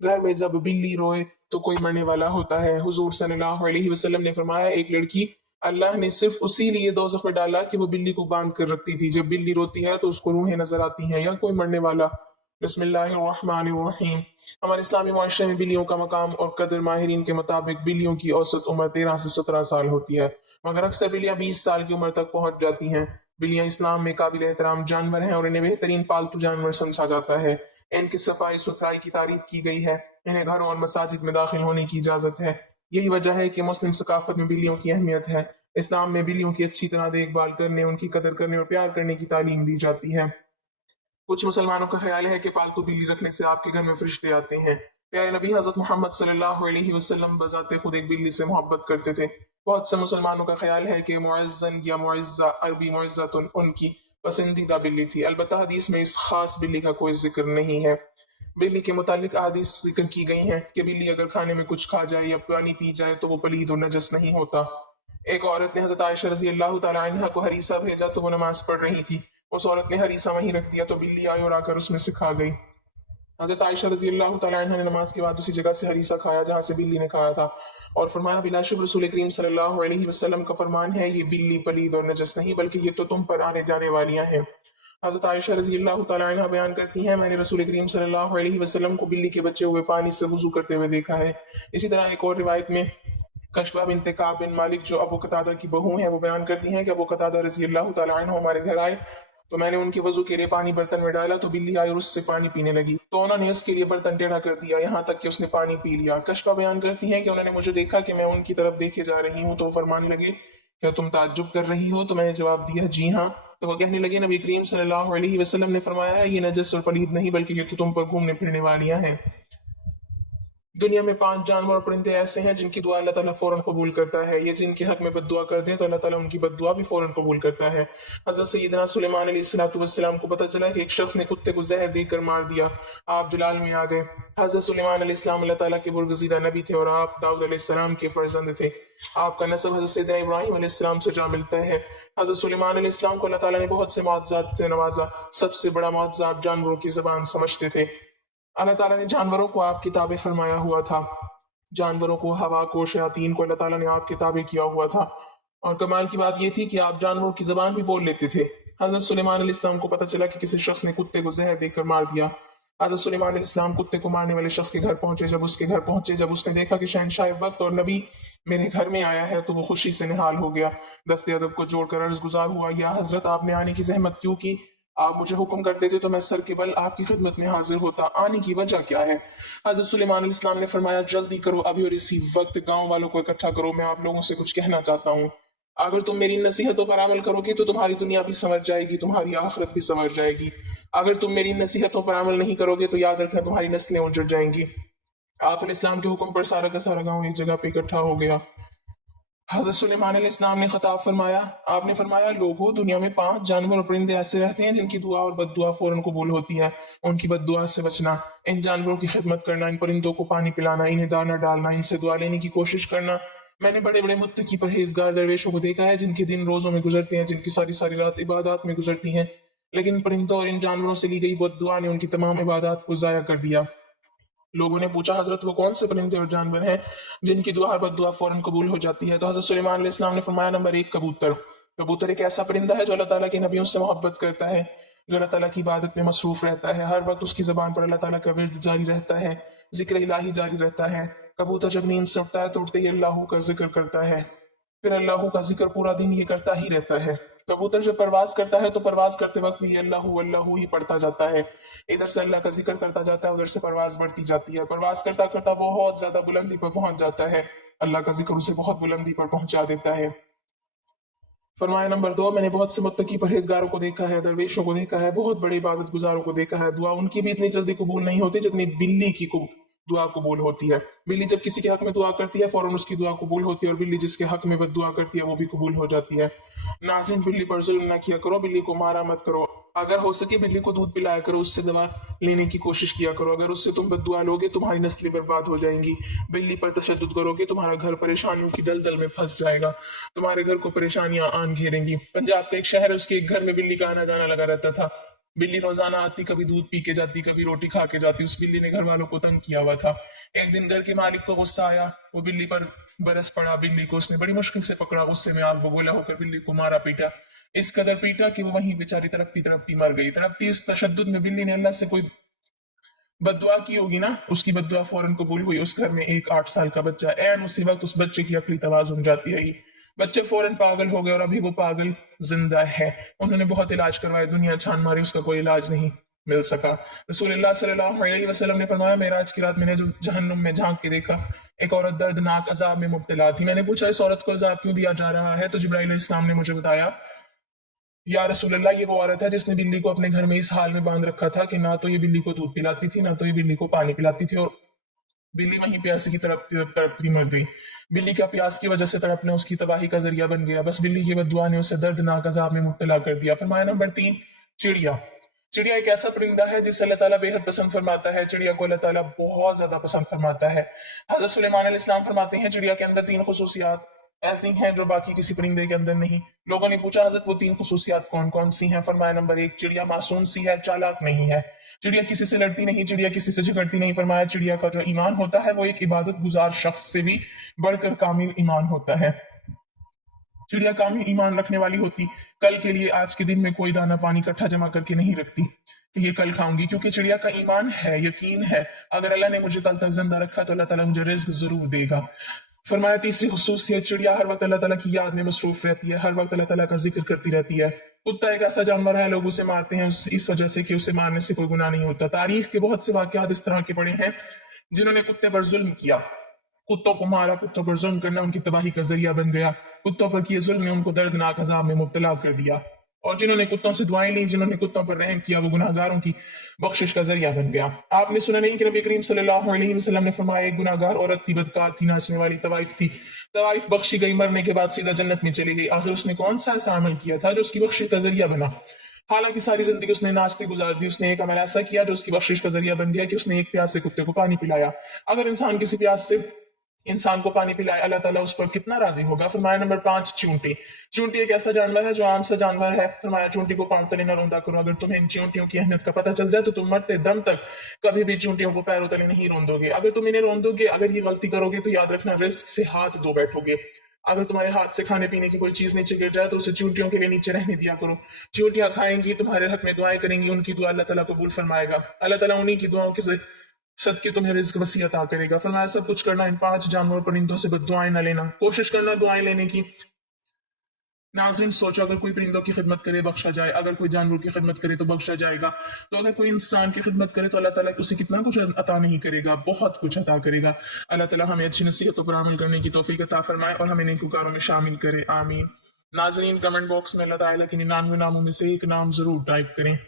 घर में जब बिल्ली रोए तो कोई मरने वाला होता है। हुजूर सल्लल्लाहु अलैहि वसल्लम ने फरमाया, एक लड़की अल्लाह ने सिर्फ उसी लिए दोज़ख में डाला कि वो बिल्ली को बांध कर रखती थी। जब बिल्ली रोती है तो उसको रूहें नजर आती हैं या कोई मरने वाला। बिस्मिल्लाहिर्रहमानिर्रहीम। हमारे इस्लामी माशरे में बिल्लियों का मकाम और कदर माहिरीन के मुताबिक बिल्लियों की औसत उम्र 13 से 17 साल होती है, मगर अक्सर बिल्लियां 20 साल की उम्र तक पहुंच जाती हैं। बिल्लियां इस्लाम में काबिल एहतराम जानवर हैं और इन्हें बेहतरीन पालतू जानवर समझा जाता है। इनकी सफाई सुथराई की तारीफ की गई है। इन्हें घरों और मसाजिद में दाखिल होने की इजाजत है। यही वजह है कि मुस्लिम सकाफत में बिल्लियों की अहमियत है। इस्लाम में बिल्लियों की अच्छी तरह देखभाल करने, उनकी कदर करने और प्यार करने की तालीम दी जाती है। कुछ मुसलमानों का ख्याल है कि पालतू बिल्ली रखने से आपके घर में फरिश्ते आते हैं। प्यारे नबी हजरत मोहम्मद सल्लल्लाहु अलैहि वसल्लम बजाते खुद एक बिल्ली से मोहब्बत करते थे। बहुत से मुसलमानों का ख्याल है कि मुअज्जन या मुअज्जा अरबी मुअज्जतुन उनकी पसंदीदा बिल्ली थी। अलबत्ता हदीस में इस खास बिल्ली का कोई जिक्र नहीं है। बिल्ली के मुतालिक हदीस जिक्र की गई हैं कि बिल्ली अगर खाने में कुछ खा जाए या पानी पी जाए तो वो पलीद और नजस नहीं होता। एक औरत ने हजरत आयशा रजी अल्लाह तआला अन्हा को हरीसा भेजा तो वो नमाज पढ़ रही थी। उस औरत ने हरीसा वहीं रख दिया तो बिल्ली आई और आकर उसमें से खा गई। हजरत आयशा रजी अल्लाह तआला अन्हा ने नमाज के बाद उसी जगह से हरीसा खाया जहां से बिल्ली ने खाया था और फरमाया, बिलाशुब रसूल करीम सल्लल्लाहु अलैहि वसल्लम का फरमान है, ये बिल्ली पलीद और नजस नहीं बल्कि ये तो तुम पर आने जाने वालियां हैं। हजरत आयशा रजी अल्लाह तआला अन्हा बयान करती हैं, मैंने रसूल करीम सल्लल्लाहु अलैहि वसल्लम को बिल्ली के बचे हुए पानी से वुजू करते हुए देखा है। इसी तरह एक और रिवायत में कशबा बिनते काब बिन मालिक जो अबू कतादा की बहू हैं वो बयान करती हैं कि अबू कतादा रजी अल्लाह तआला अन्हु हमारे घर आए तो मैंने उनके वजू के लिए पानी बर्तन में डाला तो बिल्ली आई और उससे पानी पीने लगी तो उन्होंने उसके लिए बर्तन टेढ़ा कर दिया यहाँ तक कि उसने पानी पी लिया। कशबा बयान करती हैं कि उन्होंने मुझे देखा कि मैं उनकी तरफ देखे जा रही हूँ तो वो फरमाने लगे, क्या तुम ताज्जुब कर रही हो? तो मैंने जवाब दिया, जी हाँ। तो वो कहने लगे, नबी करीम सल्लल्लाहु अलैहि वसल्लम ने फरमाया है, ये नजस और पलीद नहीं बल्कि ये तो तुम पर घूमने फिरने वालियां हैं। दुनिया में 5 जानवर और परिंदे ऐसे हैं जिनकी दुआ अल्लाह ताला फौरन कबूल करता है। ये जिनके हक में बद्दुआ करते हैं तो अल्लाह ताला उनकी बद्दुआ भी फौरन कबूल करता है। हजरत सैयदना सुलेमान अलैहिस्सलाम को पता चला कि एक शख्स ने कुत्ते को जहर देकर मार दिया। आप जलाल में आ गए। हजरत सुलेमान अलैहिस्सलाम अल्लाह ताला के बरगुज़ीदा नबी थे और आप दाऊद अलैहिस्सलाम के फर्जंद थे। आपका नस्ब हजरत सैयदना इब्राहिम अलैहिस्सलाम से जा मिलता है। हजरत सुलेमान अलैहिस्सलाम को अल्लाह ताला ने बहुत से मुआज़ात से नवाजा। सबसे बड़ा मुआज़ा आप जानवरों की ज़बान समझते थे। अल्लाह ताला ने जानवरों को आप किताबें फरमाया हुआ था। जानवरों को, हवा को, शयातीन को अल्लाह ताला ने आप किताबें किया हुआ था और कमाल की बात यह थी कि आप जानवरों की जबान भी बोल लेते थे। हजरत सुलेमान अलैहिस्सलाम को पता चला कि किसी शख्स ने कुत्ते को जहर देकर मार दिया। हजरत सुलेमान अलैहिस्सलाम कुत्ते को मारने वाले शख्स के घर पहुंचे। जब उसने देखा कि शहनशाह वक्त और नबी मेरे घर में आया है तो वो खुशी से निहाल हो गया। दस्ते अदब को जोड़कर अर्ज गुजार हुआ, या हजरत आपने आने की जहमत क्यों की? आप मुझे हुक्म कर देते तो मैं सर के बल आपकी खिदमत में हाजिर होता। आने की वजह क्या है? हजरत सुलेमान अलैहिस्सलाम ने फरमाया, जल्दी करो, अभी और इसी वक्त गांव वालों को इकट्ठा करो, मैं आप लोगों से कुछ कहना चाहता हूँ। अगर तुम मेरी नसीहतों पर अमल करोगे तो तुम्हारी दुनिया भी संवर जाएगी, तुम्हारी आखिरत भी संवर जाएगी। अगर तुम मेरी नसीहतों पर अमल नहीं करोगे तो याद रखना तुम्हारी नस्लें उजड़ जाएंगी। आप इस्लाम के हुक्म पर सारा का सारा गांव एक जगह पे इकट्ठा हो गया। हजरत सुलेमान अलैहिस्सलाम ने खिताब फरमाया, आपने फरमाया, लोगों, दुनिया में 5 जानवर और परिंदे ऐसे रहते हैं जिनकी दुआ और बद्दुआ फौरन कबूल होती है। उनकी बद्दुआ से बचना, इन जानवरों की खिदमत करना, इन परिंदों को पानी पिलाना, इन्हें दाना डालना, इनसे दुआ लेने की कोशिश करना। मैंने बड़े बड़े मुत्तकी परहेजगार दरवेशों को देखा है जिनके दिन रोजों में गुजरते हैं, जिनकी सारी सारी रात इबादत में गुजरती हैं, लेकिन परिंदों और इन जानवरों से ली गई बद्दुआ ने उनकी तमाम इबादत को जाया कर दिया। लोगों ने पूछा, हजरत वो कौन से परिंदे और जानवर हैं जिनकी दुआ और बद्दुआ फौरन कबूल हो जाती है? तो हजरत सुलेमान अलैहिस्सलाम ने फरमाया, नंबर 1 कबूतर। कबूतर एक ऐसा परिंदा है जो अल्लाह ताला के नबियों से मोहब्बत करता है, जो अल्लाह ताला की इबादत में मसरूफ रहता है। हर वक्त उसकी जबान पर अल्लाह ताला का विर्द जारी रहता है, जिक्र इलाही जारी रहता है। कबूतर जब नींद से उठता है तो उठते ही अल्लाह का जिक्र करता है, फिर अल्लाह का जिक्र पूरा दिन ये करता ही रहता है। कबूतर जब परवाज करता है तो परवाज करते वक्त भी अल्लाह अल्लाह ही पढ़ता जाता है। इधर से अल्लाह का जिक्र करता जाता है, उधर से परवाज बढ़ती जाती है। परवाज करता करता बहुत ज्यादा बुलंदी पर पहुंच जाता है, अल्लाह का जिक्र उसे बहुत बुलंदी पर पहुंचा देता है। फरमाया, नंबर 2, मैंने बहुत से मुत्तकी परहेजगारों को देखा है, दरवेशों को देखा है, बहुत बड़े इबादत गुजारों को देखा है, दुआ उनकी भी इतनी जल्दी कबूल नहीं होती जितनी बिल्ली की दुआ कबूल होती है। बिल्ली जब किसी के हक में दुआ करती है फौरन उसकी दुआ कबूल होती है, और बिल्ली जिसके हक में बद्दुआ करती है वो भी कबूल हो जाती है। नाज़रीन, बिल्ली पर जुल्म ना किया करो, बिल्ली को मारा मत करो। अगर हो सके बिल्ली को दूध पिलाया करो, उससे दवा लेने की कोशिश किया करो। अगर उससे तुम बद्दुआ लोगे तुम्हारी नस्लें बर्बाद हो जाएंगी। बिल्ली पर तशद्दुद करोगे तुम्हारा घर परेशानियों की दलदल में फंस जाएगा, तुम्हारे घर को परेशानियां आन घेरेंगी। पंजाब का एक शहर है, उसके एक घर में बिल्ली का आना जाना लगा रहता था। बिल्ली रोजाना आती, कभी दूध पी के जाती, कभी रोटी खा के जाती। उस बिल्ली ने घर वालों को तंग किया हुआ था। एक दिन घर के मालिक को गुस्सा आया, वो बिल्ली पर बरस पड़ा। बिल्ली को उसने बड़ी मुश्किल से पकड़ा, गुस्से में आग बगोला होकर बिल्ली को मारा पीटा। इस कदर पीटा कि वो वहीं बेचारी तड़पती तड़पती मर गई। तड़पती इस तशद्दुद में बिल्ली ने अल्लाह से कोई बददुआ की होगी ना, उसकी बददुआ फौरन कबूल हुई। उस घर में एक 8 साल का बच्चा, ऐन उसी वक्त उस बच्चे की अकली तवाज़ुन जाती रही। बच्चे फौरन पागल हो गए और अभी वो पागल जिंदा है। उन्होंने बहुत इलाज करवाए, दुनिया छान मारी, उसका कोई इलाज नहीं मिल सका। रसूलुल्लाह सल्लल्लाहु अलैहि वसल्लम ने फरमाया, मेराज की रात मैंने जो जहन्नुम में झांक के देखा, एक औरत दर्दनाक अजाब में मुब्तला थी। मैंने पूछा, इस औरत को अजाब क्यों दिया जा रहा है? तो जिब्राइल अलैहिस्सलाम ने मुझे बताया, या रसूलल्लाह, ये वो औरत है जिसने बिल्ली को अपने घर में इस हाल में बांध रखा था कि ना तो ये बिल्ली को दूध पिलाती थी, ना तो ये बिल्ली को पानी पिलाती थी, और बिल्ली वहीं प्यासे की तड़पती मर गई। बिल्ली का प्यास की वजह से तड़पना उसकी तबाही का जरिया बन गया। बस बिल्ली की बद्दुआ ने उसे दर्दनाक अजाब में मुब्तला कर दिया। फरमाया नंबर 3, चिड़िया। चिड़िया एक ऐसा परिंदा है जिसे अल्लाह ताला बेहद पसंद फरमाता है। चिड़िया को अल्लाह ताला बहुत ज्यादा पसंद फरमाता है। हजरत सुलेमान अलैहिस्सलाम फरमाते हैं, चिड़िया के अंदर 3 खुसूसियात ऐसी हैं जो बाकी किसी परिंदे के अंदर नहीं। लोगों ने पूछा, हजरत वो 3 खुसूसियात कौन कौन सी हैं? फरमाया नंबर 1, चिड़िया मासूम सी है, चालाक नहीं है। चिड़िया किसी से लड़ती नहीं, चिड़िया किसी से झगड़ती नहीं। फरमाया चिड़िया का जो ईमान होता है वो एक इबादत गुजार शख्स से भी बढ़कर कामिल ईमान होता है। चिड़िया कामिल ईमान रखने वाली होती, कल के लिए आज के दिन में कोई दाना पानी इकट्ठा जमा करके नहीं रखती कि ये कल खाऊंगी, क्योंकि चिड़िया का ईमान है, यकीन है, अगर अल्लाह ने मुझे कल तक जिंदा रखा तो अल्लाह ताला मुझे रिज्क जरूर देगा। फरमाया तीसरी खुसूसियत, चिड़िया हर वक्त अल्लाह ताला की याद में मसरूफ रहती है, हर वक्त अल्लाह ताला का जिक्र करती रहती है। कुत्ता एक ऐसा जानवर है, लोग उसे मारते हैं इस वजह से कि उसे मारने से कोई गुनाह नहीं होता। तारीख के बहुत से वाकयात इस तरह के पड़े हैं जिन्होंने कुत्ते पर जुल्म किया, कुत्तों को मारा, कुत्तों पर जुल्म करना उनकी तबाही का जरिया बन गया। कुत्तों पर किए जुल्म ने उनको दर्दनाक अजाब में मुब्तला कर दिया। और जिन्होंने कुत्तों से दुआएं ली, जिन्होंने कुत्तों पर रहम किया, वो गुनाहगारों की बख्शिश का जरिया बन गया। आपने सुना नहीं कि नबी करीम सल्लल्लाहु अलैहि वसल्लम ने फरमाया, एक गुनाहगार औरत थी, बदकार थी, नाचने वाली तवाइफ थी। तवाइफ बख्शी गई, मरने के बाद सीधा जन्नत में चली गई। आखिर उसने कौन सा ऐसा अमल किया था जो उसकी बख्शिश का जरिया बना? हालांकि सारी जिंदगी उसने नाचते गुजार दी, उसने एक अमल ऐसा किया जो उसकी बख्शिश का जरिया बन गया कि उसने एक प्यासे कुत्ते को पानी पिलाया। अगर इंसान किसी प्यास से इंसान को पानी पिलाए, अल्लाह ताला उस पर कितना राजी होगा। फरमाया नंबर 5, चींटी। चींटी एक ऐसा जानवर है जो आम सा जानवर है। फरमाया चींटी को पांव तले न रौंदा करो। अगर तुम्हें इन चींटियों की अहमियत का पता चल जाए तो तुम मरते दम तक कभी भी चींटियों को पैरों तले नहीं रौंदोगे। अगर तुम इन्हें रौंदोगे, अगर ये गलती करोगे तो याद रखना रिस्क से हाथ धो बैठोगे। अगर तुम्हारे हाथ से खाने पीने की कोई चीज नीचे गिर जाए तो उसे चींटियों के लिए नीचे रहने दिया करो। चींटियां खाएंगी, तुम्हारे हक में दुआएं करेंगी, उनकी दुआ अल्लाह ताला कबूल फरमाएगा। अल्लाह ताला उन्हीं की दुआओं के सदके तुम्हें रिज्क वसी अता करेगा। फरमाया सब कुछ करना, इन 5 जानवर परिंदों से बद्दुआएं न लेना, कोशिश करना दुआएं लेने की। नाज़रीन सोचो, अगर कोई परिंदों की खिदमत करे बख्शा जाए, अगर कोई जानवर की खिदमत करे तो बख्शा जाएगा, तो अगर कोई इंसान की खिदमत करे तो अल्लाह ताला उसे कितना कुछ अता नहीं करेगा, बहुत कुछ अता करेगा। अल्लाह ताला हमें अच्छी नसीहतों पर अमल करने की तौफीक अता फरमाए और हमें नेककारों में शामिल करे, आमीन। नाज़रीन कमेंट बॉक्स में अल्लाह ताला के 99 नामों में से एक नाम जरूर टाइप करें।